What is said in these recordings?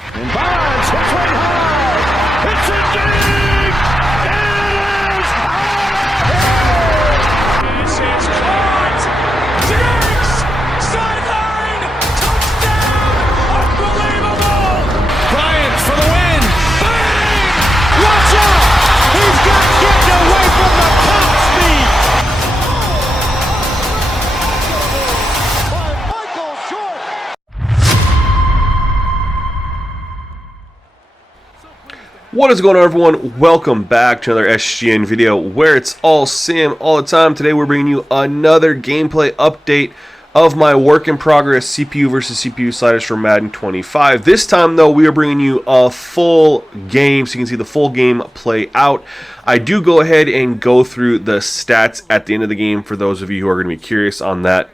And Bonds hits one high. It's a dig. It is out of here. This is caught. Diggs. Sideline. Touchdown. Unbelievable. Bryant for the win. Bang. Watch out. He's got getting away from the top speed. What is going on, everyone? Welcome back to another SGN video where it's all Sam all the time. Today we're bringing you another gameplay update of my work in progress CPU versus CPU sliders for Madden 25. This time though, we are bringing you a full game so you can see the full game play out. I do go ahead and go through the stats at the end of the game for those of you who are going to be curious on that.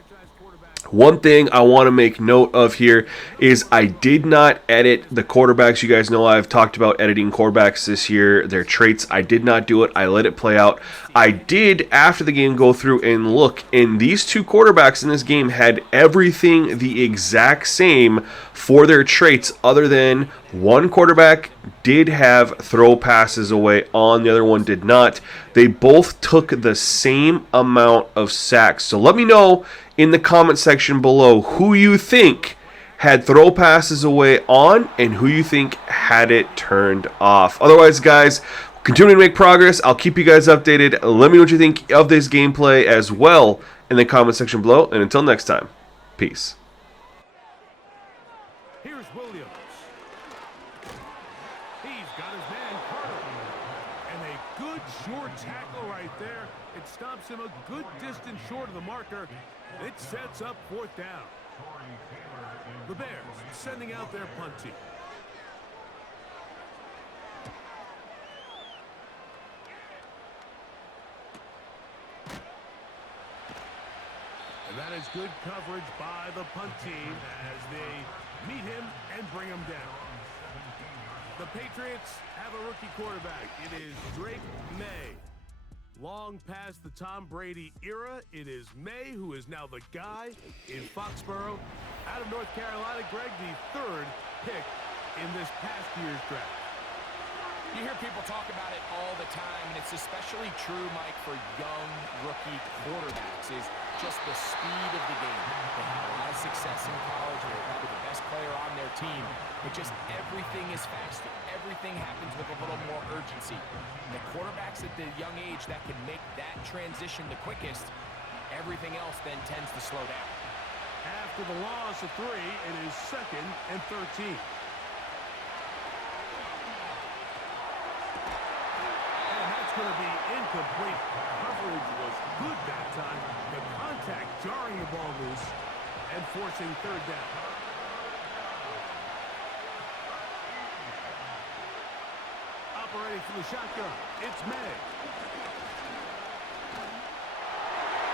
One thing I want to make note of here is I did not edit the quarterbacks. You guys know I've talked about editing quarterbacks this year, their traits. I did not do it. I let it play out. I did, after the game, go through and look, and these two quarterbacks in this game had everything the exact same for their traits, other than one quarterback did have throw passes away on, the other one did not. They both took the same amount of sacks. So let me know in the comment section below who you think had throw passes away on and who you think had it turned off. Otherwise, guys, continue to make progress. I'll keep you guys updated. Let me know what you think of this gameplay as well in the comment section below. And until next time, peace. Here's Williams. He's got his man Carter. And a good short tackle right there. It stops him a good distance short of the marker. It sets up fourth down. The Bears sending out their punt team. And that is good coverage by the punt team as they meet him and bring him down. The Patriots have a rookie quarterback. It is Drake May. Long past the Tom Brady era, it is May who is now the guy in Foxborough. Out of North Carolina, Greg, the third pick in this past year's draft. You hear people talk about it all the time, and it's especially true, Mike, for young rookie quarterbacks, is just the speed of the game. They have a lot of success in college. They're probably the best player on their team, but just everything is faster. Everything happens with a little more urgency. The quarterbacks at the young age that can make that transition the quickest, everything else then tends to slow down. After the loss of 3, it is 2nd and 13. Going to be incomplete. Coverage was good that time. The contact jarring the ball loose and forcing third down. Operating from the shotgun, it's May.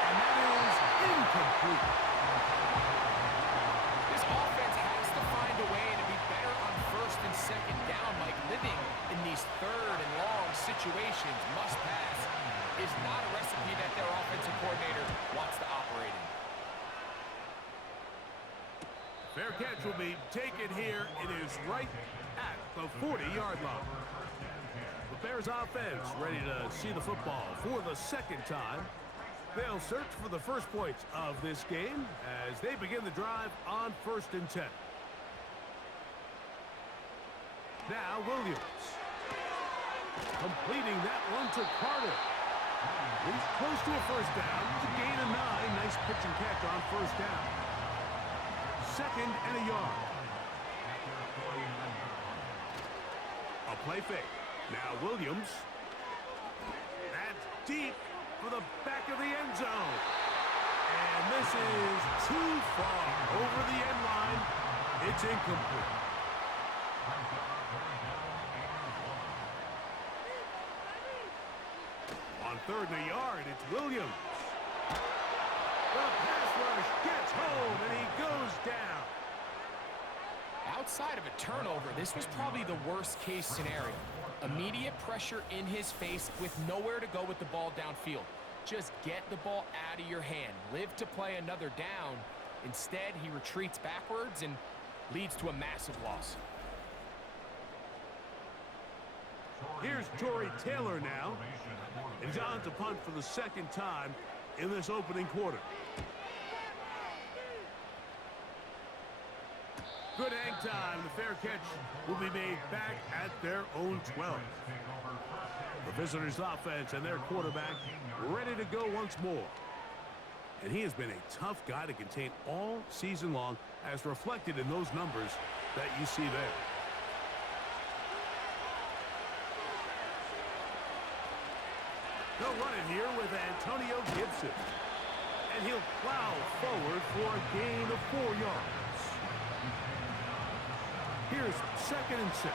And that is incomplete. This offense has to find a way to be better on 1st and 2nd down, like living in these 3rd and long situations. Must pass is not a recipe that their offensive coordinator wants to operate in. Fair catch will be taken here. It is right at the 40-yard line. The Bears offense ready to see the football for the 2nd time. They'll search for the first points of this game as they begin the drive on 1st and 10. Now Williams. Completing that one to Carter. He's close to a first down. It's a gain of 9. Nice pitch and catch on 1st down. 2nd and a yard. A play fake. Now Williams. That's deep for the back of the end zone. And this is too far over the end line. It's incomplete. On 3rd and a yard, it's Williams. The pass rush gets home, and he goes down. Outside of a turnover, this was probably the worst-case scenario. Immediate pressure in his face with nowhere to go with the ball downfield. Just get the ball out of your hand. Live to play another down. Instead, he retreats backwards and leads to a massive loss. Here's Torrey Taylor now. And he's on to punt for the second time in this opening quarter. Good hang time. The fair catch will be made back at their own 12. The visitors' offense and their quarterback ready to go once more. And he has been a tough guy to contain all season long, as reflected in those numbers that you see there. They'll run it here with Antonio Gibson. And he'll plow forward for a gain of 4 yards. Here's 2nd and 6.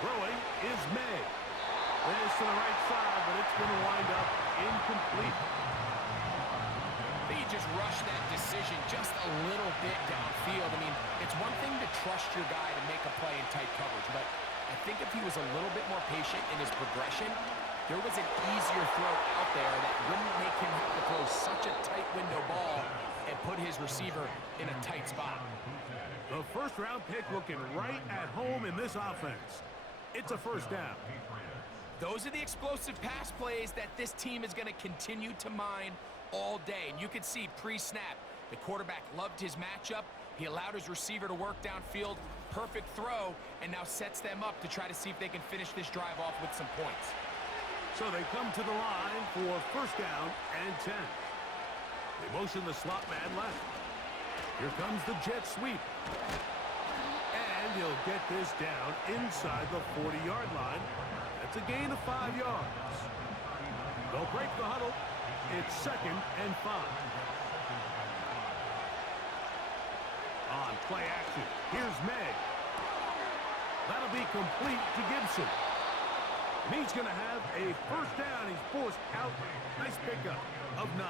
Throwing is May. This to the right side, but it's going to wind up incomplete. I think he just rushed that decision just a little bit downfield. I mean, it's one thing to trust your guy to make a play in tight coverage, but I think if he was a little bit more patient in his progression, there was an easier throw out there that wouldn't make him have to throw such a tight window ball and put his receiver in a tight spot. The first-round pick looking right at home in this offense. It's a first down. Those are the explosive pass plays that this team is going to continue to mine all day. And you can see pre-snap, the quarterback loved his matchup. He allowed his receiver to work downfield. Perfect throw, and now sets them up to try to see if they can finish this drive off with some points. So they come to the line for first down and 10. They motion the slot man left. Here comes the jet sweep. And he'll get this down inside the 40-yard line. That's a gain of 5 yards. They'll break the huddle. It's 2nd and 5. On play action, here's May. That'll be complete to Gibson. And he's going to have a first down. He's forced out. Nice pickup of 9.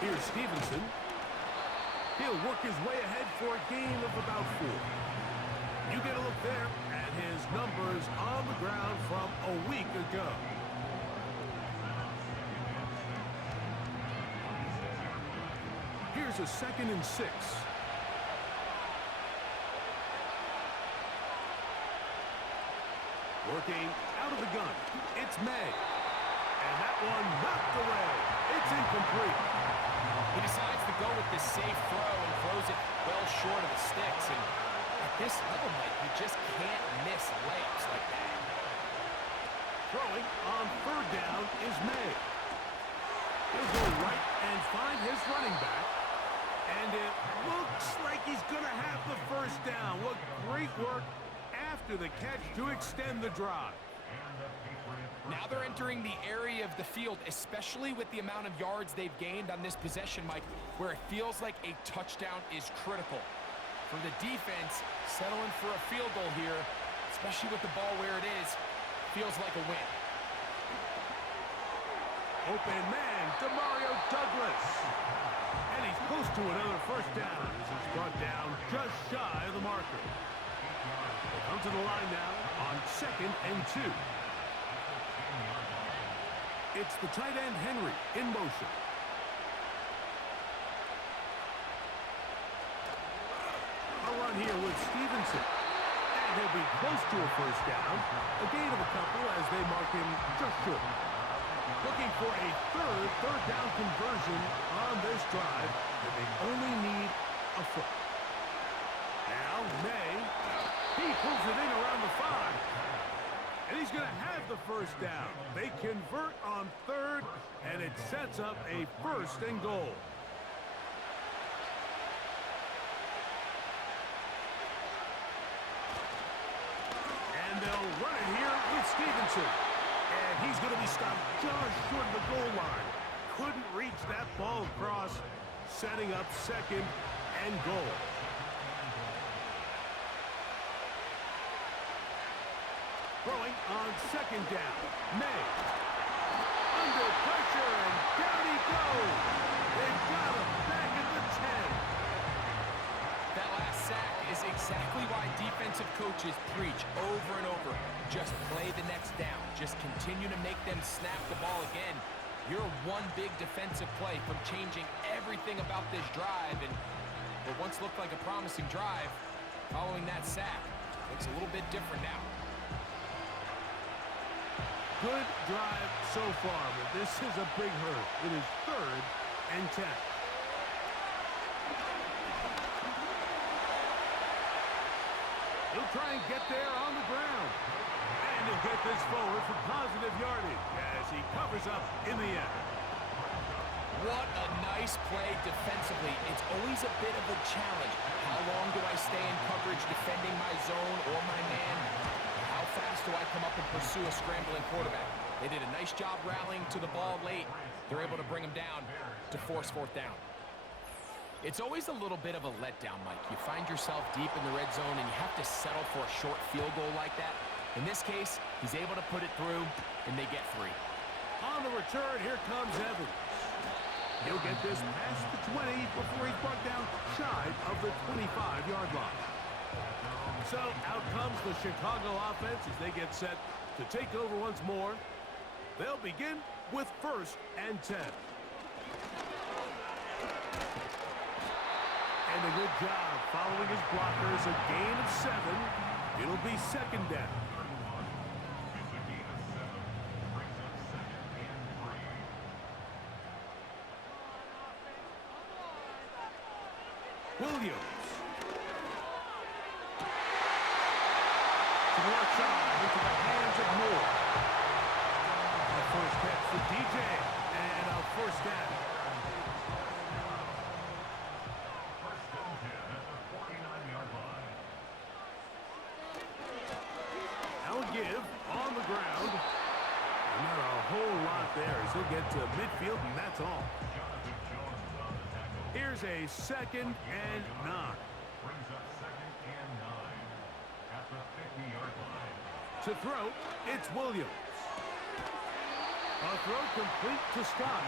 Here's Stevenson. He'll work his way ahead for a gain of about 4. You get a look there at his numbers on the ground from a week ago. Here's a 2nd and 6. Working out of the gun. It's May. And that one knocked away. It's incomplete. He decides to go with this safe throw and throws it well short of the sticks. And at this level, Mike, you just can't miss layups like that. Throwing on 3rd down is May. He'll go right and find his running back. And it looks like he's going to have the first down. What great work after the catch to extend the drive. Now they're entering the area of the field, especially with the amount of yards they've gained on this possession, Mike, where it feels like a touchdown is critical. For the defense, settling for a field goal here, especially with the ball where it is, feels like a win. Open man, Demario Douglas. And he's close to another first down as he's brought down just shy of the marker. They come to the line now on 2nd and 2. It's the tight end, Henry, in motion. A run here with Stevenson. And he'll be close to a first down. A gain of a couple as they mark him just short. Looking for a third down conversion on this drive, and they only need a foot. Now, May, he pulls it in around the 5. And he's going to have the first down. They convert on 3rd, and it sets up a 1st and goal. And they'll run it here with Stevenson. And he's going to be stopped just short of the goal line. Couldn't reach that ball across, setting up 2nd and goal. Throwing on 2nd down. May. Under pressure, and down he goes. They've got him back at the 10. That last sack is exactly why defensive coaches preach over and over. Just play the next down. Just continue to make them snap the ball again. You're one big defensive play from changing everything about this drive. And what once looked like a promising drive, following that sack, looks a little bit different now. Good drive so far, but this is a big hurt. It is 3rd and 10. He'll try and get there on the ground. And he'll get this forward for positive yardage as he covers up in the end. What a nice play defensively. It's always a bit of a challenge. How long do I stay in coverage defending my zone or my man? How fast do I come up and pursue a scrambling quarterback? They did a nice job rallying to the ball late. They're able to bring him down to force 4th down. It's always a little bit of a letdown, Mike. You find yourself deep in the red zone and you have to settle for a short field goal like that. In this case, he's able to put it through, and they get 3. On the return, here comes Evans. He'll get this past the 20 before he's brought down shy of the 25-yard line. So out comes the Chicago offense as they get set to take over once more. They'll begin with 1st and 10. And a good job following his blockers, a gain of 7. It'll be 2nd down. Williams. To the left side, into the hands of Moore. The first catch for DJ, and a 1st down. Give on the ground. Not a whole lot there as he'll get to midfield, and that's all. Here's a 2nd and 9. To throw, it's Williams. A throw complete to Scott.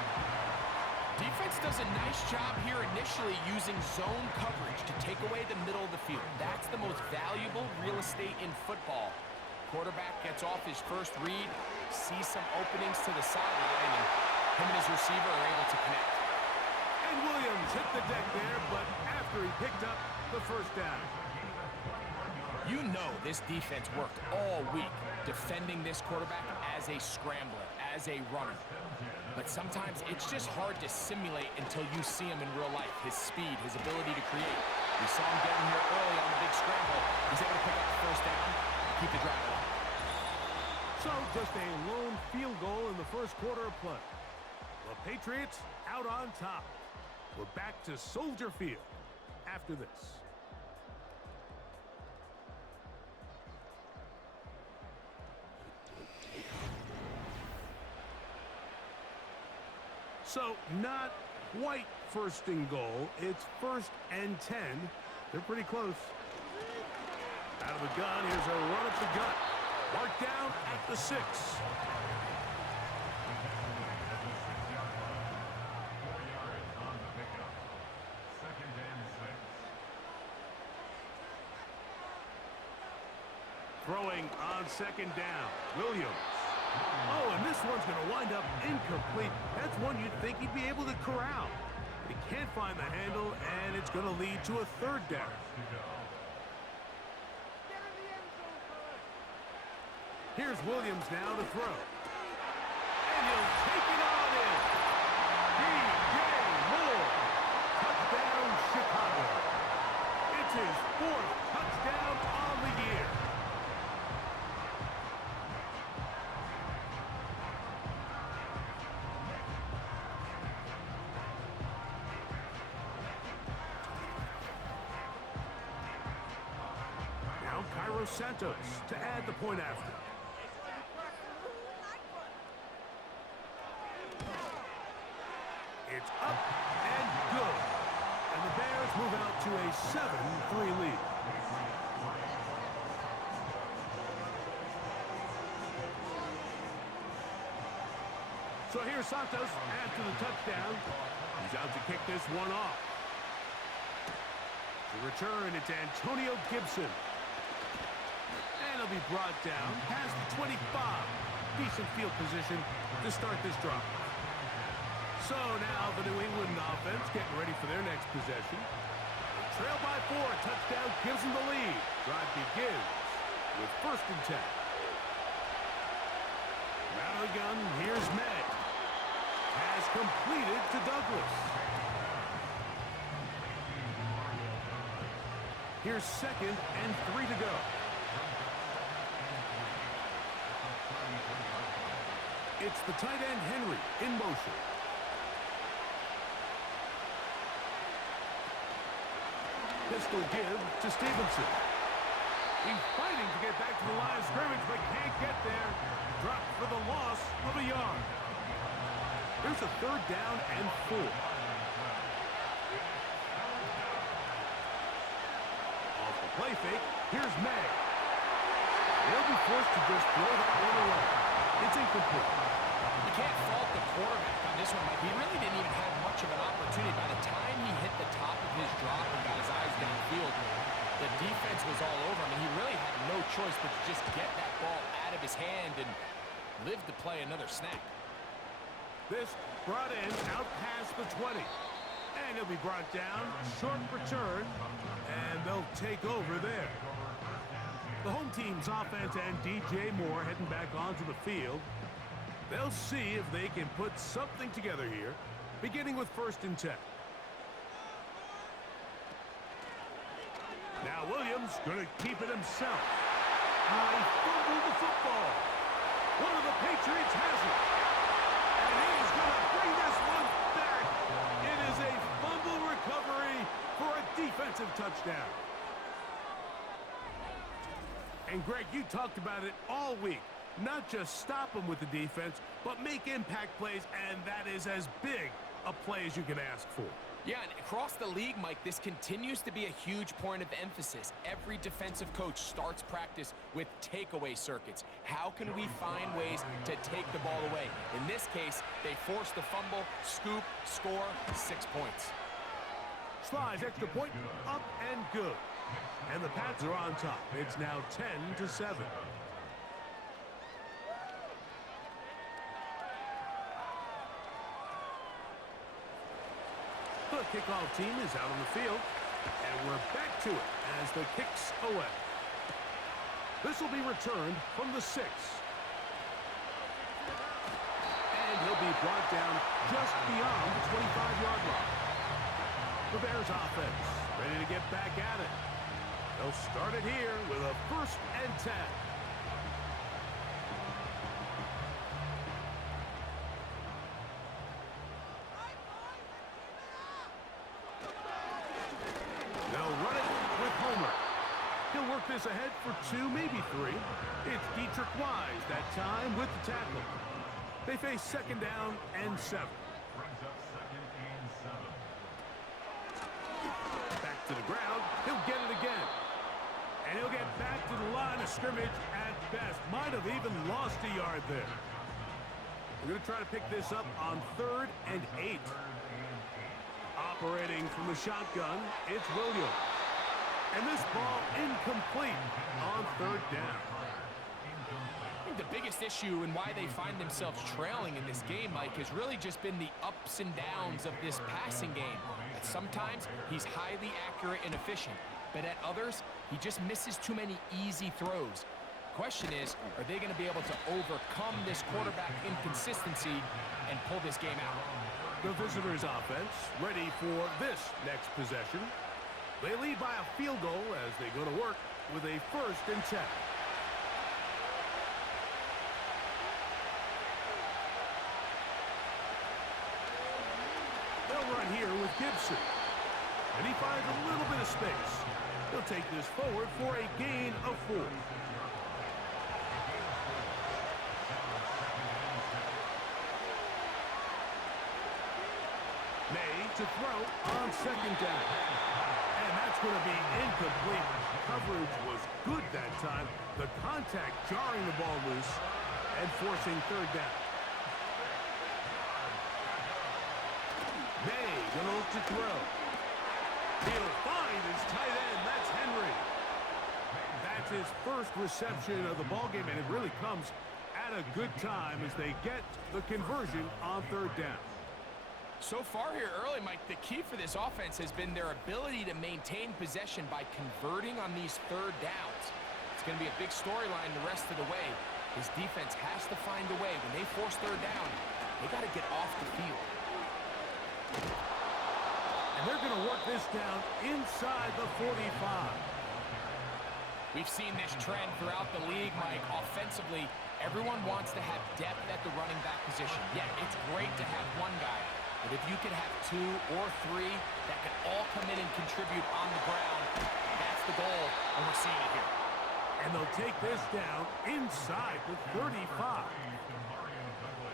Defense does a nice job here initially using zone coverage to take away the middle of the field. That's the most valuable real estate in football. Quarterback gets off his first read, sees some openings to the sideline, and him and his receiver are able to connect. And Williams hit the deck there, but after he picked up the 1st down. You know this defense worked all week defending this quarterback as a scrambler, as a runner. But sometimes it's just hard to simulate until you see him in real life. His speed, his ability to create. We saw him getting here early on the big scramble. He's able to pick up the 1st down, keep the drive alive. So just a lone field goal in the 1st quarter of play. The Patriots out on top. We're back to Soldier Field after this. So not quite 1st and goal. It's 1st and 10. They're pretty close. Out of the gun, here's a run up the gut. Marked down at the 6. Throwing on 2nd down, Williams. Oh, and this one's going to wind up incomplete. That's one you'd think he'd be able to corral. He can't find the handle, and it's going to lead to a 3rd down. Here's Williams now to throw. And he'll take it on in. DJ Moore. Touchdown, Chicago. It's his 4th touchdown on the year. Now Cairo Santos to add the point after. It's up and good. And the Bears move out to a 7-3 lead. So here's Santos after the touchdown. He's out to kick this one off. To return, it's Antonio Gibson. And he'll be brought down past the 25. Decent field position to start this drive. So now the New England offense getting ready for their next possession. They trail by 4. Touchdown gives them the lead. Drive begins with 1st and 10. Out of the gun, here's May. Has completed to Douglas. Here's 2nd and 3 to go. It's the tight end Henry in motion. Pistol give to Stevenson. He's fighting to get back to the line of scrimmage, but can't get there. Dropped for the loss of a yard. Here's a 3rd down and 4. Off the play fake, here's May. They'll be forced to just throw that one away. It's incomplete. You can't fault the quarterback on this one, Mike. He really didn't even have much of an opportunity. By the time he hit the top of his drop and got his eyes downfield, the defense was all over him, and he really had no choice but to just get that ball out of his hand and live to play another snap. This brought in out past the 20. And he'll be brought down. Short return. And they'll take over there. The home team's offense and DJ Moore heading back onto the field. They'll see if they can put something together here, beginning with 1st and 10. Now Williams going to keep it himself. He fumbled the football. One of the Patriots has it. And he's going to bring this one back. It is a fumble recovery for a defensive touchdown. And Greg, you talked about it all week. Not just stop them with the defense, but make impact plays, and that is as big a play as you can ask for. Yeah, and across the league, Mike, this continues to be a huge point of emphasis. Every defensive coach starts practice with takeaway circuits. How can we find ways to take the ball away? In this case, they force the fumble, scoop, score, 6 points. Slides, extra point, up and good. And the Pats are on top. It's now 10-7. The kickoff team is out on the field, and we're back to it as the kick's away. This will be returned from the 6. And he'll be brought down just beyond the 25-yard line. The Bears offense ready to get back at it. They'll start it here with a 1st and 10. This ahead for 2, maybe 3. It's Dietrich Wise that time with the tackle. They face 2nd down and 7. Back to the ground. He'll get it again. And he'll get back to the line of scrimmage at best. Might have even lost a yard there. We're going to try to pick this up on 3rd and 8. Operating from the shotgun, it's Williams. And this ball incomplete on 3rd down. I think the biggest issue and why they find themselves trailing in this game, Mike, has really just been the ups and downs of this passing game. At sometimes, he's highly accurate and efficient, but at others, he just misses too many easy throws. Question is, are they going to be able to overcome this quarterback inconsistency and pull this game out? The visitors' offense ready for this next possession. They lead by a field goal as they go to work with a 1st and 10. They'll run here with Gibson. And he finds a little bit of space. He'll take this forward for a gain of 4. May to throw on 2nd down. And that's going to be incomplete. Coverage was good that time. The contact jarring the ball loose and forcing 3rd down. May going to look to throw. He'll find his tight end. That's Henry. That's his first reception of the ballgame, and it really comes at a good time as they get the conversion on third down. So far here early, Mike, the key for this offense has been their ability to maintain possession by converting on these third downs. It's going to be a big storyline the rest of the way. His defense has to find a way. When they force third down, they got to get off the field. And they're going to work this down inside the 45. We've seen this trend throughout the league, Mike. Offensively, everyone wants to have depth at the running back position. Yeah, it's great to have one guy, but if you can have two or three that can all come in and contribute on the ground, that's the goal, and we're seeing it here. And they'll take this down inside the 35.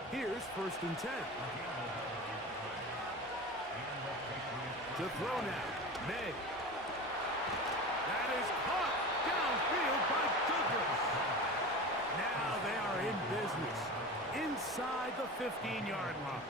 Here's 1st and 10. To throw now, May. That is caught downfield by Douglas. Now they are in business inside the 15-yard line.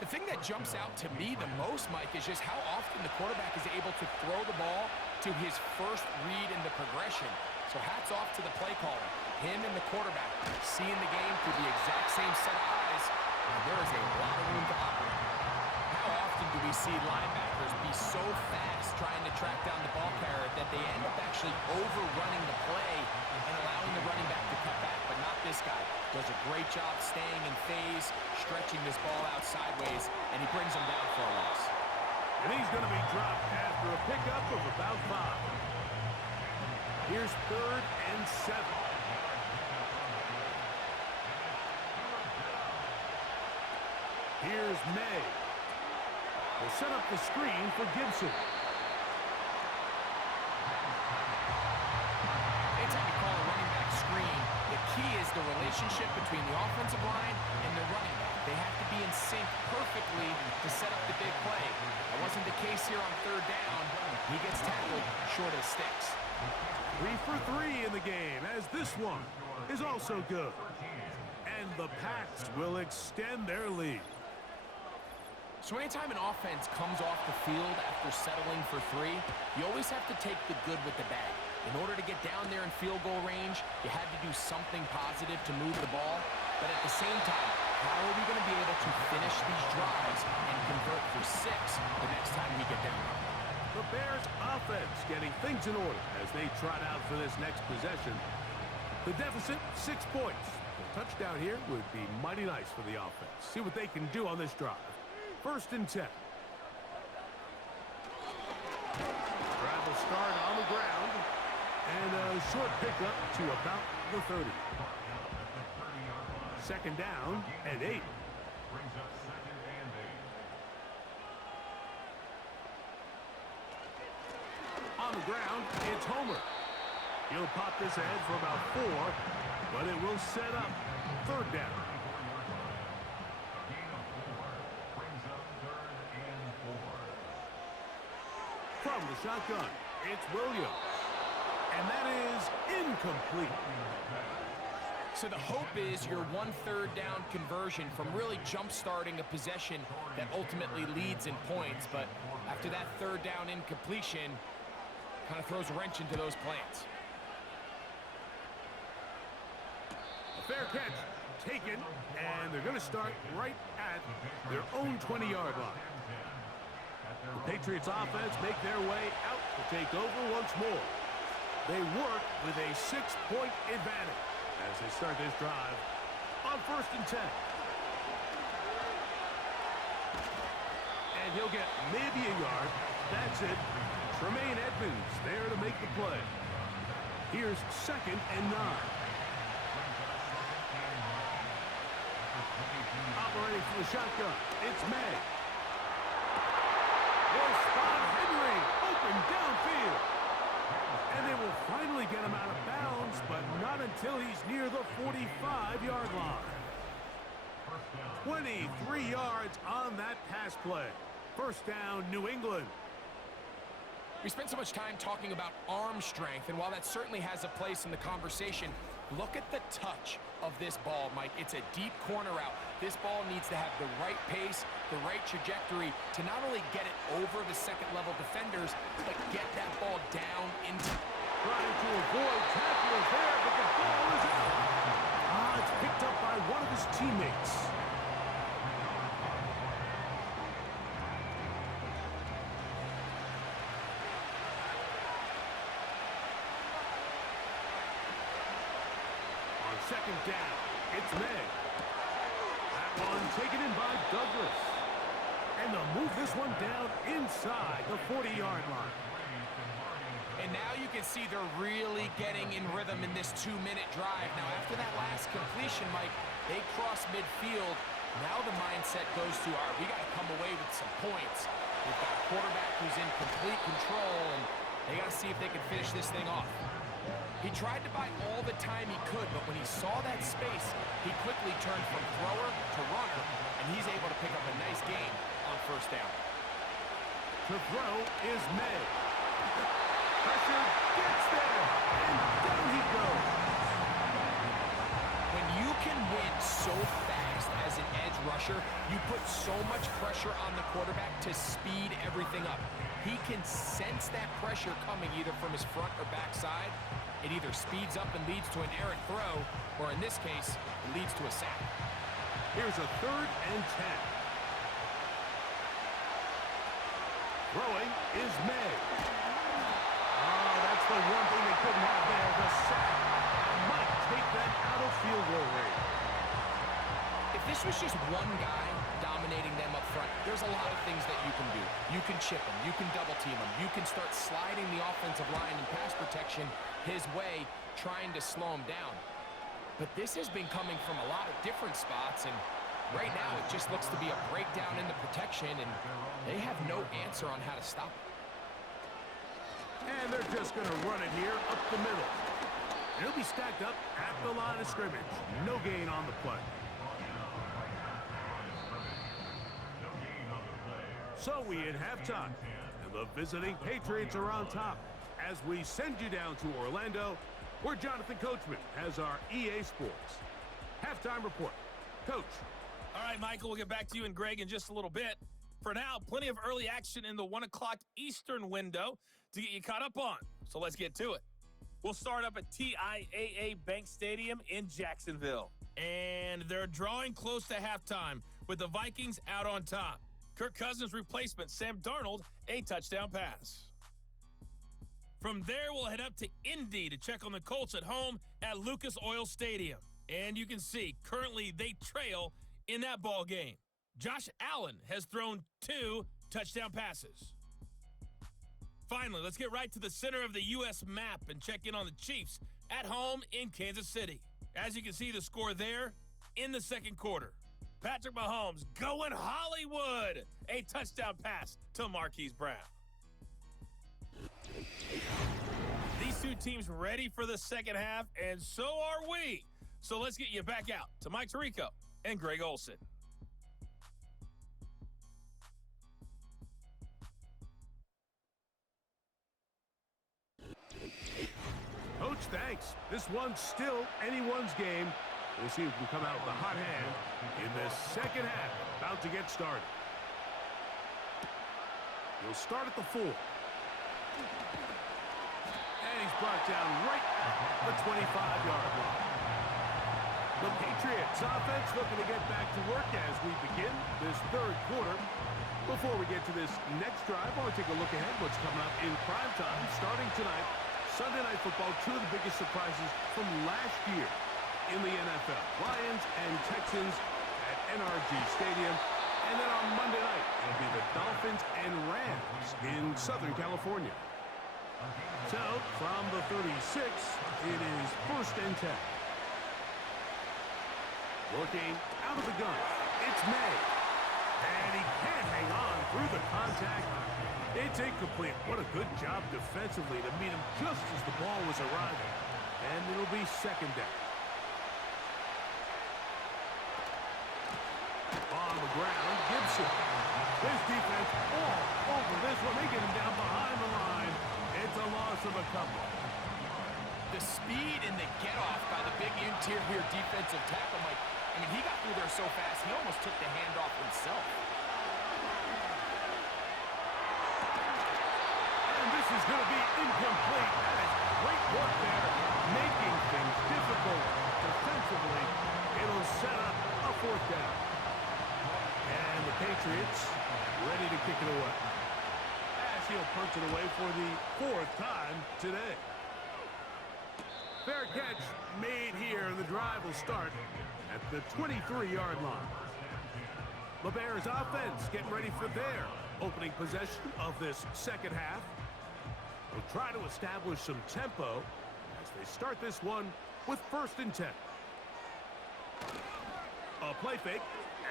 The thing that jumps out to me the most, Mike, is just how often the quarterback is able to throw the ball to his first read in the progression. So hats off to the play caller. Him and the quarterback seeing the game through the exact same set of eyes, and there is a lot of room to operate. How often do we see linebackers be so fast trying to track down the ball carrier that they end up actually overrunning the play and allowing the running back to cut back? But not this guy. Does a great job staying in phase, stretching this ball out sideways, and he brings them down for a loss. And he's going to be dropped after a pickup of about 5. Here's 3rd and 7. Here's May. Will set up the screen for Gibson. Anytime you call a running back screen, the key is the relationship between the offensive line and the running back. They have to be in sync perfectly to set up the big play. That wasn't the case here on third down. He gets tackled short of sticks. 3 for 3 in the game, as this one is also good. And the Pats will extend their lead. So anytime an offense comes off the field after settling for 3, you always have to take the good with the bad. In order to get down there in field goal range, you had to do something positive to move the ball. But at the same time, how are we going to be able to finish these drives and convert for 6 the next time we get down there? The Bears offense getting things in order as they trot out for this next possession. The deficit, 6 points. A touchdown here would be mighty nice for the offense. See what they can do on this drive. 1st and 10. Drive will start on the ground. And a short pickup to about the 30. 2nd down and 8. On the ground, it's Homer. He'll pop this ahead for about 4, but it will set up 3rd down. From the shotgun, it's Williams. And that is incomplete. So the hope is your 1 3rd down conversion from really jump-starting a possession that ultimately leads in points. But after that 3rd down incompletion, kind of throws a wrench into those plans. A fair catch taken, and they're going to start right at their own 20-yard line. The Patriots offense make their way out to take over once more. They work with a 6-point advantage as they start this drive on 1st and 10. And he'll get maybe a yard. That's it. Tremaine Edmonds there to make the play. Here's 2nd and 9. Operating for the shotgun, it's May. Will spot Henry open downfield. And they will finally get him out of bounds, but not until he's near the 45-yard line. 23 yards on that pass play. 1st down, New England. We spent so much time talking about arm strength, and while that certainly has a place in the conversation, look at the touch of this ball, Mike. It's a deep corner route. This ball needs to have the right pace, the right trajectory to not only get it over the second-level defenders, but get that ball down into... Trying to avoid tackles there, but the ball is out. It's picked up by one of his teammates. On second down, it's May. That one taken in by Douglas. And they'll move this one down inside the 40-yard line. And now you can see they're really getting in rhythm in this 2-minute drive. Now, after that last completion, Mike, they cross midfield. Now the mindset goes to, all right, we got to come away with some points. We've got a quarterback who's in complete control, and they got to see if they can finish this thing off. He tried to buy all the time he could, but when he saw that space, he quickly turned from thrower to runner, and he's able to pick up a nice gain on first down. To throw is May. Pressure gets there, and down he goes. When you can win so fast as an edge rusher, you put so much pressure on the quarterback to speed everything up. He can sense that pressure coming either from his front or back side. It either speeds up and leads to an errant throw, or in this case, it leads to a sack. Here's a 3rd and 10. Throwing is May. That's the one thing they couldn't have there, the sack. Might take them out of field goal range. If this was just one guy dominating them up front, there's a lot of things that you can do. You can chip him, you can double team him, you can start sliding the offensive line and pass protection his way, trying to slow him down. But this has been coming from a lot of different spots, and right now it just looks to be a breakdown in the protection, and they have no answer on how to stop it. And they're just going to run it here up the middle. It'll be stacked up at the line of scrimmage. No gain on the play. So we hit halftime, and the visiting Patriots are on top as we send you down to Orlando, where Jonathan Coachman has our EA Sports halftime report. Coach. All right, Michael, we'll get back to you and Greg in just a little bit. For now, plenty of early action in the 1 o'clock Eastern window to get you caught up on. So let's get to it. We'll start up at TIAA Bank Stadium in Jacksonville. And they're drawing close to halftime with the Vikings out on top. Kirk Cousins' replacement, Sam Darnold, a touchdown pass. From there, we'll head up to Indy to check on the Colts at home at Lucas Oil Stadium. And you can see, currently they trail in that ball game. Josh Allen has thrown 2 touchdown passes. Finally, let's get right to the center of the U.S. map and check in on the Chiefs at home in Kansas City. As you can see, the score there in the second quarter. Patrick Mahomes going Hollywood. A touchdown pass to Marquise Brown. These two teams ready for the second half, and so are we. So let's get you back out to Mike Tirico and Greg Olson. Coach, thanks. This one's still anyone's game. We'll see who can come out with a hot hand in this second half. About to get started. He'll start at the 4. And he's brought down right at the 25-yard line. The Patriots offense looking to get back to work as we begin this third quarter. Before we get to this next drive, I want to take a look ahead what's coming up in prime time starting tonight. Sunday Night Football, 2 of the biggest surprises from last year in the NFL. Lions and Texans at NRG Stadium. And then on Monday night, it'll be the Dolphins and Rams in Southern California. So, from the 36, it is 1st and 10. Working out of the gun, it's May. And he can't hang on through the contact. It's incomplete. What a good job defensively to meet him just as the ball was arriving. And it'll be second down. On the ground, Gibson. This defense all over this one. They get him down behind the line. It's a loss of a couple. The speed and the get-off by the big interior defensive tackle, Mike. I mean, he got through there so fast, he almost took the handoff himself. And this is going to be incomplete. That is great work there, making things difficult defensively. It'll set up a fourth down. And the Patriots ready to kick it away. As he'll punch it away for the fourth time today. Fair catch made here, and the drive will start at the 23-yard line. The Bears offense getting ready for their opening possession of this second half. They'll try to establish some tempo as they start this one with 1st and 10. A play fake,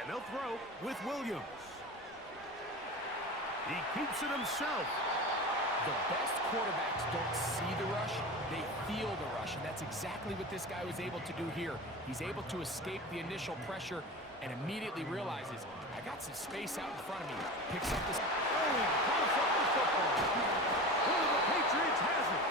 and they'll throw with Williams. He keeps it himself. The best quarterbacks don't see the rush, they feel the rush, and that's exactly what this guy was able to do here. He's able to escape the initial pressure and immediately realizes, I got some space out in front of me. Picks up this... Oh, he pulls up the football. One of the Patriots has it.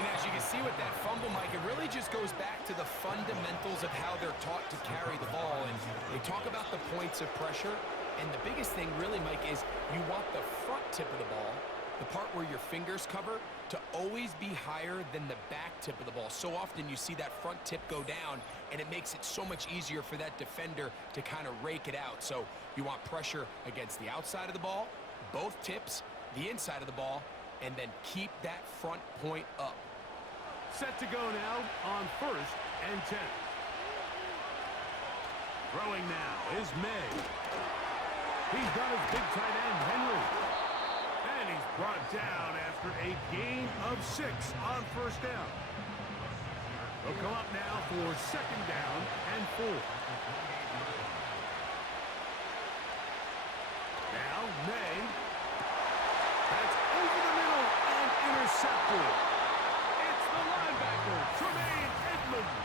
And as you can see with that fumble, Mike, it really just goes back to the fundamentals of how they're taught to carry the ball. And they talk about the points of pressure, and the biggest thing really, Mike, is you want the front tip of the ball, the part where your fingers cover, to always be higher than the back tip of the ball. So often you see that front tip go down, and it makes it so much easier for that defender to kind of rake it out. So you want pressure against the outside of the ball, both tips, the inside of the ball, and then keep that front point up. Set to go now on 1st and 10. Throwing now is May. He's got his big tight end, Henry. And he's brought down after a gain of 6 on 1st down. They'll come up now for 2nd down and 4. Now May. That's over the middle and intercepted. It's the linebacker, Tremaine Edmonds.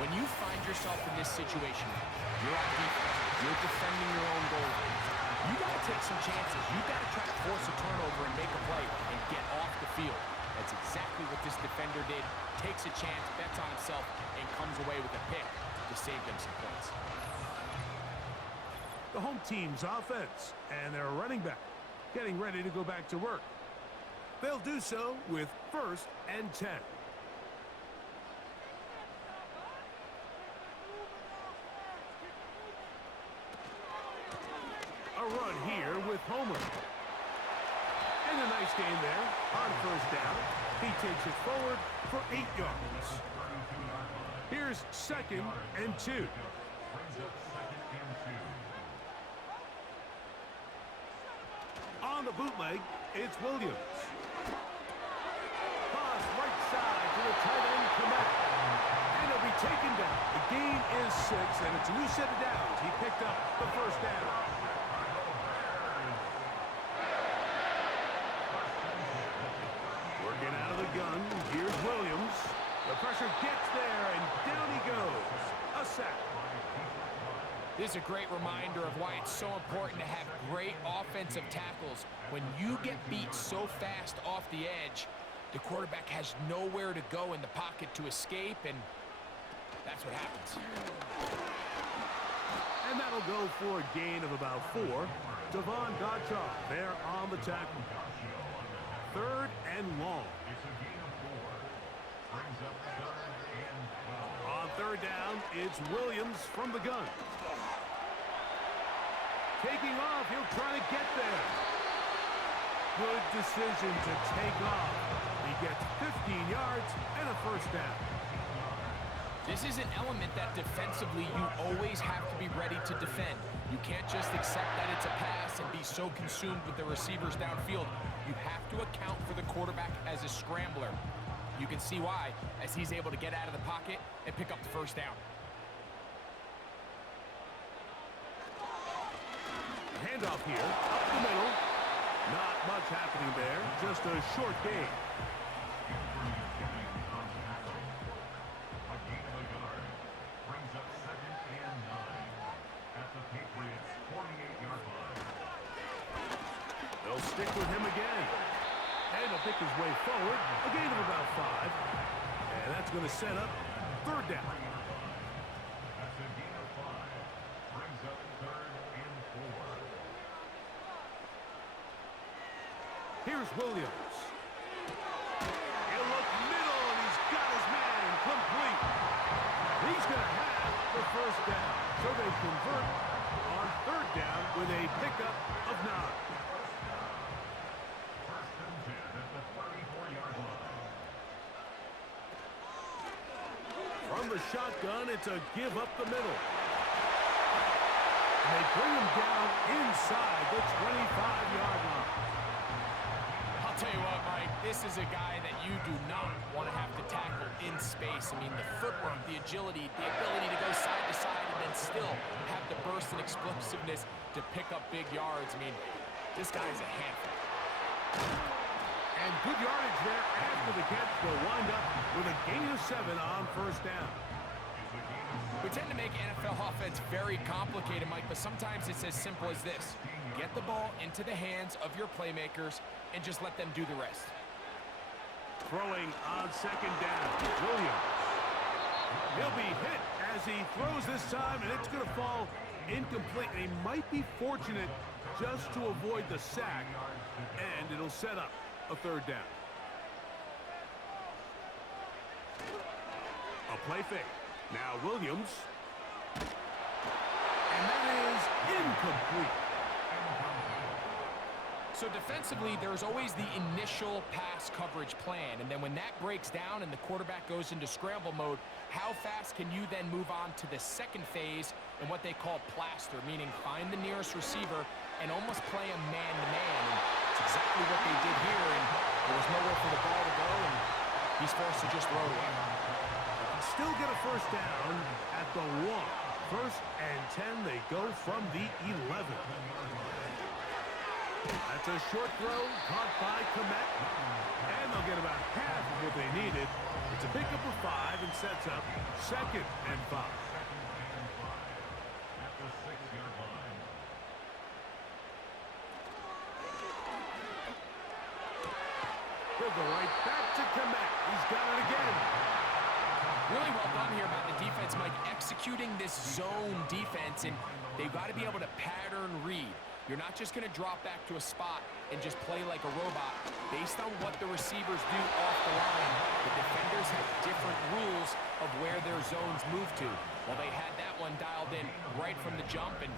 When you find yourself in this situation, you're on defense, you're defending your own goal line, you got to take some chances. You got to try to force a turnover and make a play and get off the field. That's exactly what this defender did. Takes a chance, bets on himself, and comes away with a pick to save them some points. The home team's offense and their running back getting ready to go back to work. They'll do so with 1st and 10. A run here with Homer. And a nice gain there on 1st down. He takes it forward for 8 yards. Here's 2nd and 2. On the bootleg, it's Williams. Pass right side to the tight end, Komet. And he'll be taken down. The gain is 6, and it's a new set of downs. He picked up the 1st down. Working out of the gun, here's Williams. The pressure gets there, and down he goes. A sack. This is a great reminder of why it's so important to have great offensive tackles. When you get beat so fast off the edge, the quarterback has nowhere to go in the pocket to escape, and that's what happens. And that'll go for a gain of about 4. Devon Gottschalk there on the tackle. 3rd and long. On 3rd down, it's Williams from the gun. Taking off, he'll try to get there. Good decision to take off. He gets 15 yards and a 1st down. This is an element that defensively you always have to be ready to defend. You can't just accept that it's a pass and be so consumed with the receivers downfield. You have to account for the quarterback as a scrambler. You can see why, as he's able to get out of the pocket and pick up the 1st down. Handoff here, up the middle. Not much happening there, just a short gain. stick with him again. And he'll pick his way forward. A gain of about 5. And that's going to set up third down. That's a gain of 5. Brings up 3rd and 4. Here's Williams. He'll look middle, and he's got his man complete. He's going to have the first down. So they convert on third down with a pickup of 9. First and 10 at the 34-yard line. From the shotgun, it's a give up the middle. And they bring him down inside the 25-yard line. I'll tell you what, Mike, this is a guy that you do not want to have to tackle in space. I mean, the footwork, the agility, the ability to go side to side and then still have the burst and explosiveness to pick up big yards. I mean, this guy's a handful. And good yardage there after the catch. They'll wind up with a gain of 7 on first down. We tend to make NFL offense very complicated, Mike, but sometimes it's as simple as this. Get the ball into the hands of your playmakers and just let them do the rest. Throwing on second down, Williams. He'll be hit as he throws this time, and it's going to fall incomplete. And he might be fortunate just to avoid the sack, and it'll set up a third down. A play fake. Now Williams. And that is incomplete. So defensively, there's always the initial pass coverage plan. And then when that breaks down and the quarterback goes into scramble mode, how fast can you then move on to the second phase and what they call plaster, meaning find the nearest receiver and almost play a man-to-man. And it's exactly what they did here. And there was nowhere for the ball to go, and he's forced to just throw it away. Still get a first down at the 1. First and 10, they go from the 11. That's a short throw caught by Komet. And they'll get about half of what they needed. It's a pickup of 5 and sets up second and 5. At the 6-yard line. He'll go right back to Komet. He's got it again. Really well done here by the defense, Mike, executing this zone defense, and they've got to be able to pattern read. You're not just going to drop back to a spot and just play like a robot. Based on what the receivers do off the line, the defenders have different rules of where their zones move to. Well, they had that one dialed in right from the jump, and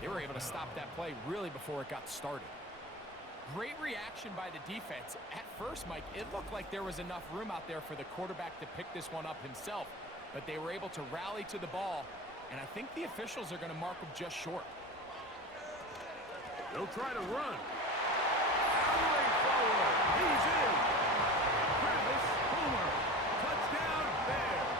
they were able to stop that play really before it got started. Great reaction by the defense. At first, Mike, it looked like there was enough room out there for the quarterback to pick this one up himself, but they were able to rally to the ball, and I think the officials are going to mark him just short. They'll try to run. Way forward. He's in. Travis Homer. Touchdown Bears.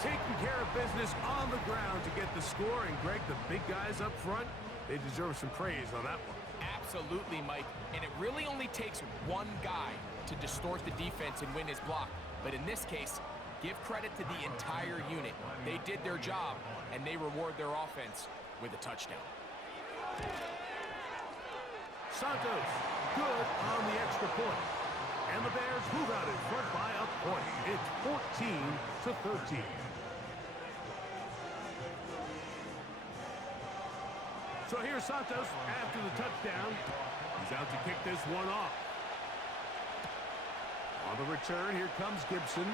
Taking care of business on the ground to get the score. And Greg, the big guys up front, they deserve some praise on that one. Absolutely, Mike. And it really only takes one guy to distort the defense and win his block. But in this case, give credit to the entire unit. They did their job, and they reward their offense with a touchdown. Santos, good on the extra point. And the Bears move out in front by a point. It's 14-13. So here's Santos after the touchdown. He's out to kick this one off. On the return, here comes Gibson.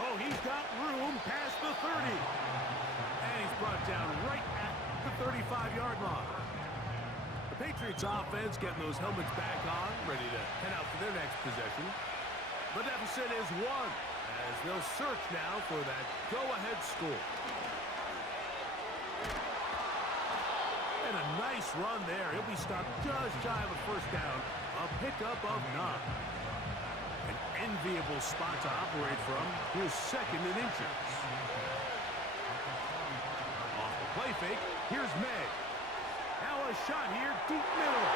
Oh, he's got room past the 30. And he's brought down right at the 35-yard line. The Patriots offense getting those helmets back on, ready to head out for their next possession. The deficit is 1, as they'll search now for that go-ahead score. And a nice run there. He'll be stopped just shy of a first down. A pickup of 9. An enviable spot to operate from. Here's second and inches. Off the play fake, here's May. Now a shot here, deep middle.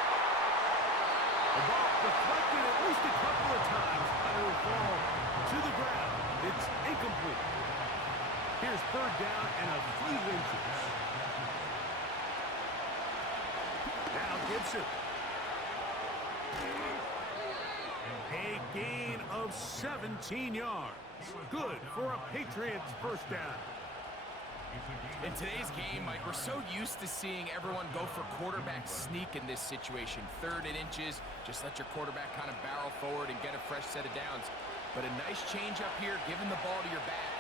The ball deflected at least a couple of times, but it will fall to the ground. It's incomplete. Here's third down and a few inches. Now Gibson. A gain of 17 yards. Good for a Patriots first down. In today's game, Mike, we're so used to seeing everyone go for quarterback sneak in this situation. 3rd and inches, just let your quarterback kind of barrel forward and get a fresh set of downs. But a nice change up here, giving the ball to your back.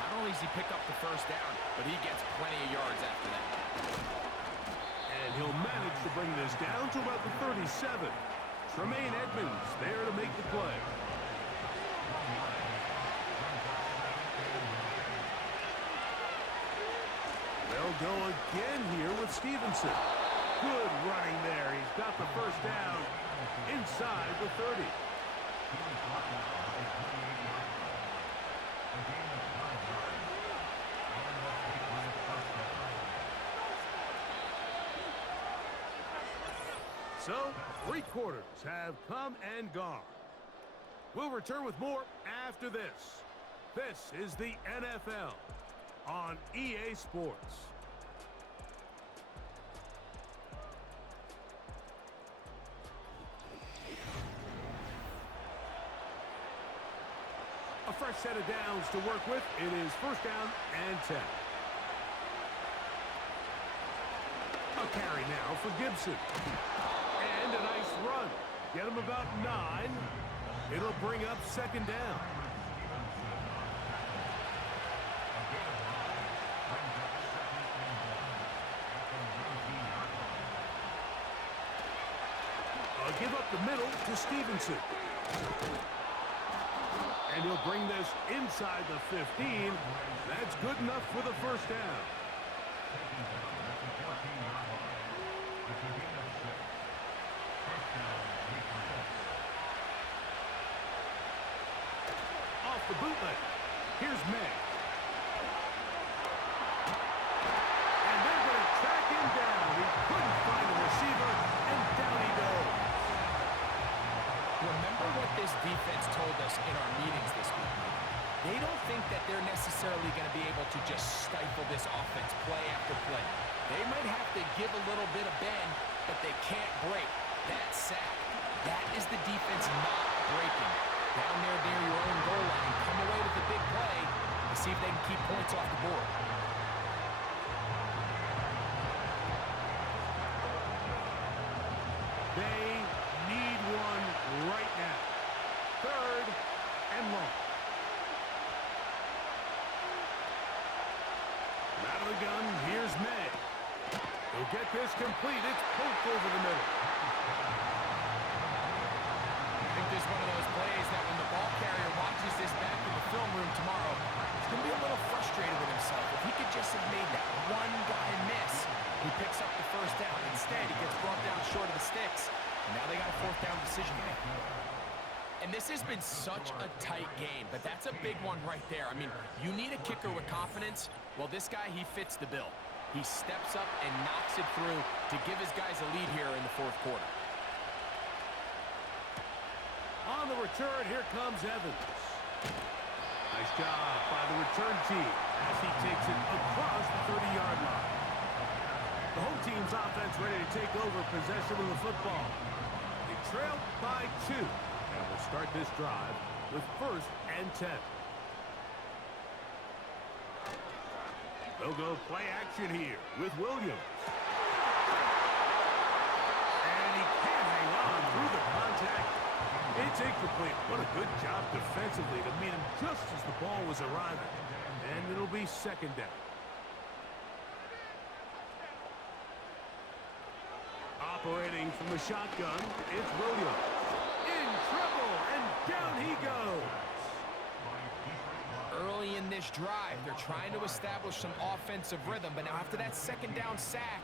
Not only does he pick up the first down, but he gets plenty of yards after that. And he'll manage to bring this down to about the 37. Tremaine Edmonds there to make the play. They'll go again here with Stevenson. Good running there. He's got the first down inside the 30. So, 3 quarters have come and gone. We'll return with more after this. This is the NFL on EA Sports. A fresh set of downs to work with. It is first down and 10. A carry now for Gibson. And a nice run. Get him about 9. It'll bring up second down. Give up the middle to Stevenson. And he'll bring this inside the 15. That's good enough for the first down. Off the bootleg. Here's May. And they're going to track him down. He couldn't find a receiver, and down he goes. Remember what this defense told us in our meetings this week. They don't think that they're necessarily going to be able to just stifle this offense play after play. They might have to give a little bit of bend, but they can't break. That sack, that is the defense not breaking. Down there near your own goal line, come away with a big play and see if they can keep points off the board. They need one right now. 3rd and long. Out of the gun, here's May. He'll get this complete. It's poked over the middle. I think this is one of those plays that when the ball carrier watches this back in the film room tomorrow, he's going to be a little frustrated with himself. If he could just have made that one guy miss, he picks up the first down. Instead, he gets brought down short of the sticks. And now they got a 4th down decision to make. And this has been such a tight game, but that's a big one right there. I mean, you need a kicker with confidence. Well, this guy, he fits the bill. He steps up and knocks it through to give his guys a lead here in the 4th quarter. On the return, here comes Evans. Nice job by the return team as he takes it across the 30-yard line. The home team's offense ready to take over possession of the football. They trail by 2. And we'll start this drive with 1st and 10. They'll go play action here with Williams. And he can't hang on through the contact. It's incomplete. What a good job defensively to meet him just as the ball was arriving. And it'll be second down. Operating from the shotgun, it's Williams. In trouble, and down he goes. Early in this drive, they're trying to establish some offensive rhythm, but now after that second down sack,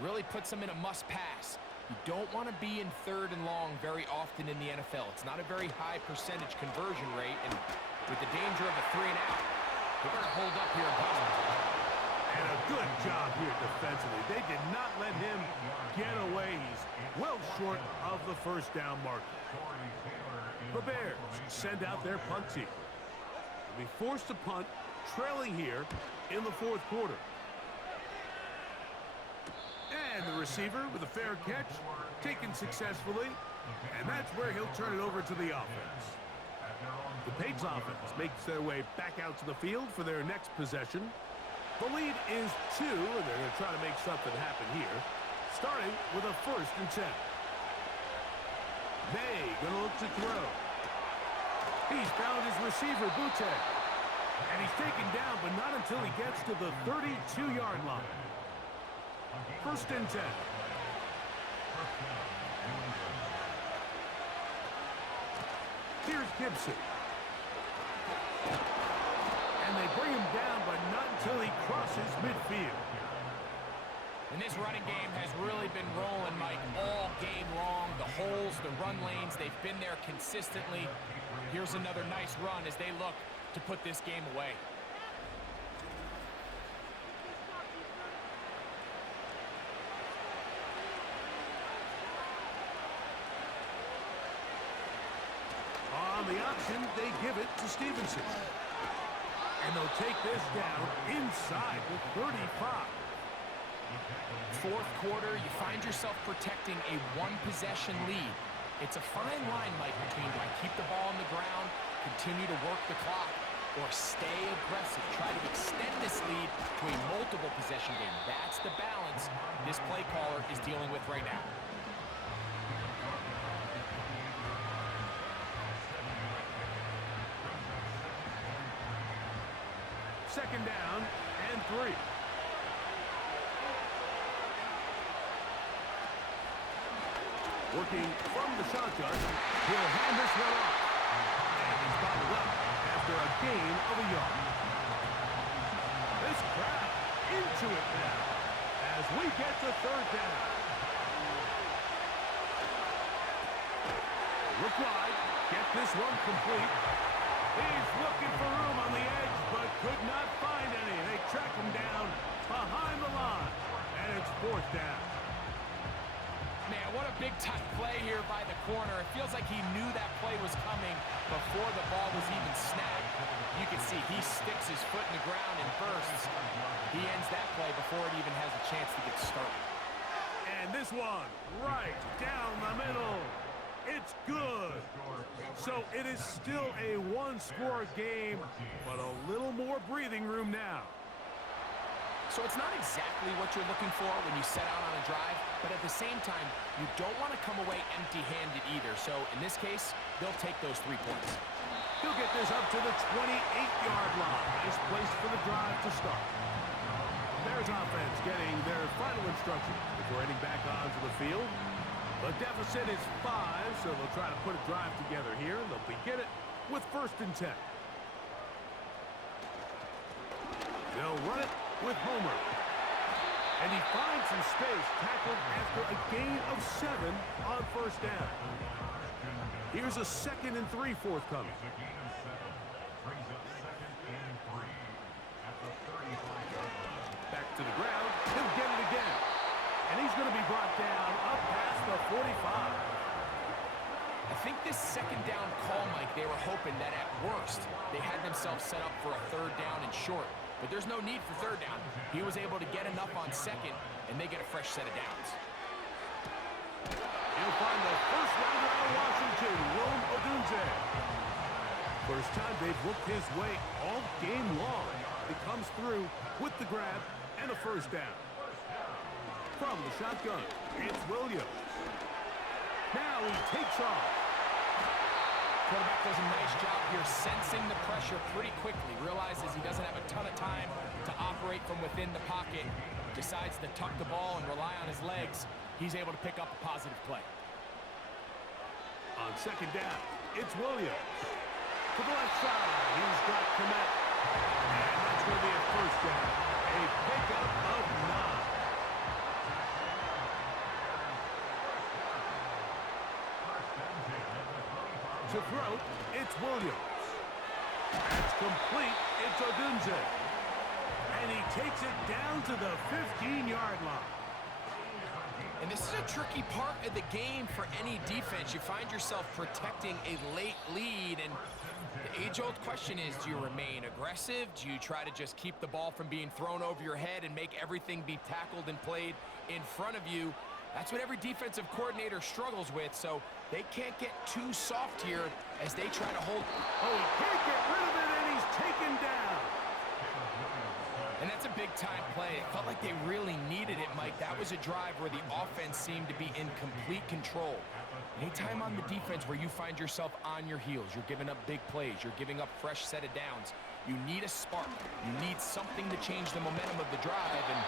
really puts them in a must-pass. You don't want to be in 3rd and long very often in the NFL. It's not a very high percentage conversion rate, and with the danger of a 3-and-out, they're going to hold up here in Boston. And a good job here defensively. They did not let him get away. He's well short of the first down marker. The Bears send out their punt team. They'll be forced to punt, trailing here in the 4th quarter. And And the receiver with a fair catch, taken successfully. And that's where he'll turn it over to the offense. The Patriots offense makes their way back out to the field for their next possession. The lead is 2, and they're going to try to make something happen here, starting with a 1st and 10. May going to look to throw. He's found his receiver, Butte. And he's taken down, but not until he gets to the 32-yard line. 1st and 10. Here's Gibson. And they bring him down, but not until he crosses midfield. And this running game has really been rolling, Mike, all game long. The holes, the run lanes, they've been there consistently. Here's another nice run as they look to put this game away. On the option, they give it to Stevenson. And they'll take this down inside the 35. 4th quarter, you find yourself protecting a 1-possession lead. It's a fine line, Mike, between do I keep the ball on the ground, continue to work the clock, or stay aggressive, try to extend this lead to a multiple possession game. That's the balance this play caller is dealing with right now. Second down and 3. Working from the shotgun, he'll hand this one off. And he's bottled up after a gain of a yard. This crowd into it now as we get to 3rd down. Look wide, get this one complete. He's looking for room on the edge, but could not find any. They track him down behind the line, and it's 4th down. Man, what a big-time play here by the corner. It feels like he knew that play was coming before the ball was even snapped. You can see he sticks his foot in the ground and bursts. He ends that play before it even has a chance to get started. And this one right down the middle. It's good. So it is still a 1-score game, but a little more breathing room now. So it's not exactly what you're looking for when you set out on a drive, but at the same time, you don't want to come away empty-handed either. So in this case, they'll take those 3 points. He'll get this up to the 28-yard line. Nice place for the drive to start. Bears offense getting their final instructions before heading back onto the field. The deficit is 5, so they'll try to put a drive together here. They'll begin it with 1st and 10. They'll run it with Homer. And he finds some space, tackled after a gain of 7 on 1st down. Here's a 2nd and 3 forthcoming. Back to the ground. He'll get it again. And he's going to be brought down up past the 45. I think this 2nd down call, Mike, they were hoping that at worst, they had themselves set up for a 3rd down and short. But there's no need for 3rd down. He was able to get enough on 2nd, and they get a fresh set of downs. He'll find the first rounder out of Washington, Rome Odunze. First time they've looked his way all game long. He comes through with the grab and a 1st down. From the shotgun, it's Williams. Now he takes off. Quarterback does a nice job here sensing the pressure pretty quickly. Realizes he doesn't have a ton of time to operate from within the pocket. Decides to tuck the ball and rely on his legs. He's able to pick up a positive play. On 2nd down, it's Williams. To the left side, he's got Komet. And that's going to be a 1st down. A pickup of 9. To throw, it's Williams. That's complete. It's Odunze. And he takes it down to the 15-yard line. And this is a tricky part of the game for any defense. You find yourself protecting a late lead, and The age-old question is, do you remain aggressive? Do you try to just keep the ball from being thrown over your head and make everything be tackled and played in front of you? That's what every defensive coordinator struggles with, so they can't get too soft here as they try to hold. Oh, he can't get rid of it, and he's taken down. And that's a big-time play. It felt like they really needed it, Mike. That was a drive where the offense seemed to be in complete control. Anytime on the defense where you find yourself on your heels, you're giving up big plays, you're giving up fresh set of downs, you need a spark. You need something to change the momentum of the drive, and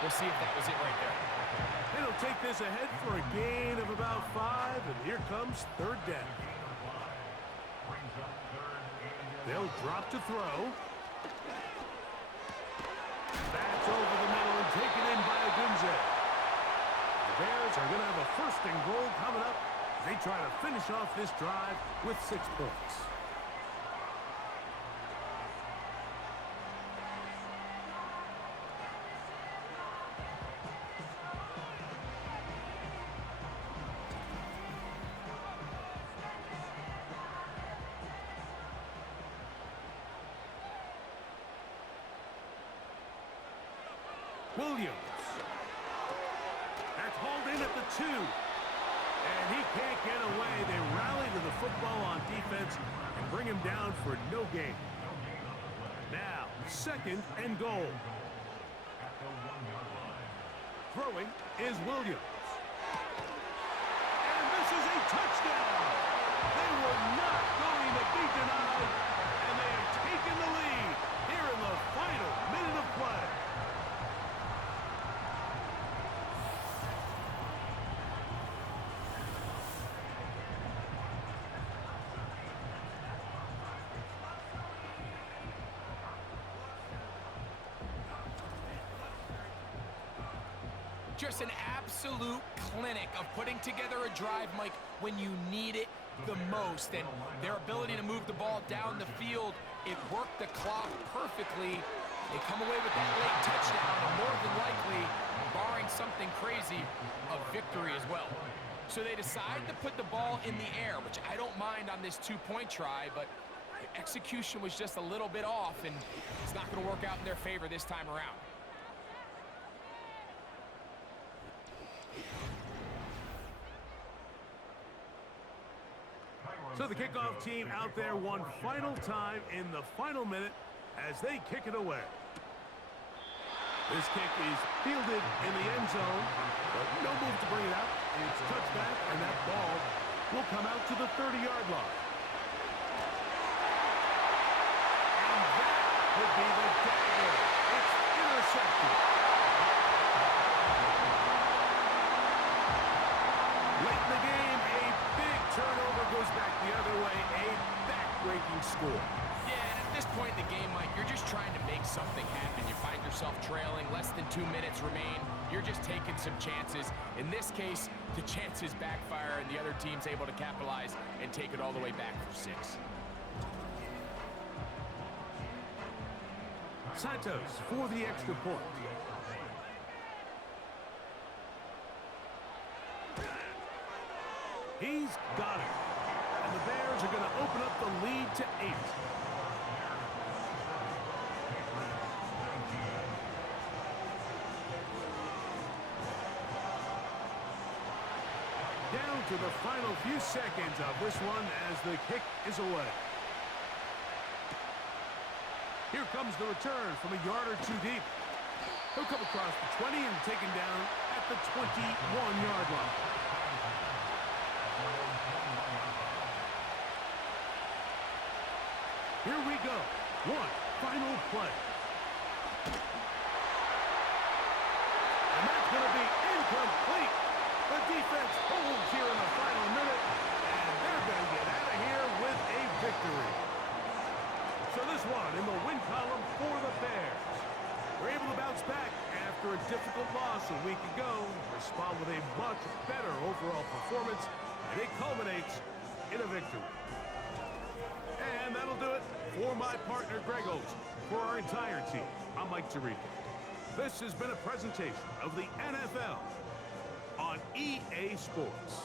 we'll see if that was it right there. It'll take this ahead for a gain of about 5, and here comes third down. They'll drop to throw. That's over the middle and taken in by Agunze. The Bears are going to have a first and goal coming up. They try to finish off this drive with 6 points. Williams. That's hauled in at the 2. And he can't get away. They rally to the football on defense and bring him down for no gain. Now, second and goal. Throwing is Williams. And this is a touchdown. They were not going to be denied. And they have taken the lead here in the final minute of play. Just an absolute clinic of putting together a drive, Mike, when you need it the most. And their ability to move the ball down the field, it worked the clock perfectly. They come away with that late touchdown, and more than likely, barring something crazy, a victory as well. So they decide to put the ball in the air, which I don't mind on this 2-point try, but the execution was just a little bit off, and it's not going to work out in their favor this time around. So the kickoff team out there one final time in the final minute as they kick it away. This kick is fielded in the end zone, but no move to bring it out. It's touched back, and that ball will come out to the 30-yard line. And that could be the dagger. It's intercepted. Late in the game, a big turnover goes back the other way, a back-breaking score. Yeah, and at this point in the game, Mike, you're just trying to make something happen. You find yourself trailing, less than 2 minutes remain. You're just taking some chances. In this case, the chances backfire, and the other team's able to capitalize and take it all the way back for 6. Santos for the extra point. He's got it. And the Bears are going to open up the lead to 8. Down to the final few seconds of this one as the kick is away. Here comes the return from a yard or 2 deep. He'll come across the 20 and taken down at the 21-yard line. Here we go. One final play. And that's going to be incomplete. The defense holds here in the final minute, and they're going to get out of here with a victory. So this one in the win column for the Bears. They're able to bounce back after a difficult loss a week ago, respond with a much better overall performance, and it culminates in a victory. And that'll do it for my partner, Greg Olson. For our entire team, I'm Mike Tirico. This has been a presentation of the NFL on EA Sports.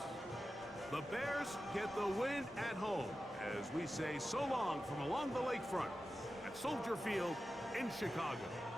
The Bears get the win at home as we say so long from along the lakefront at Soldier Field in Chicago.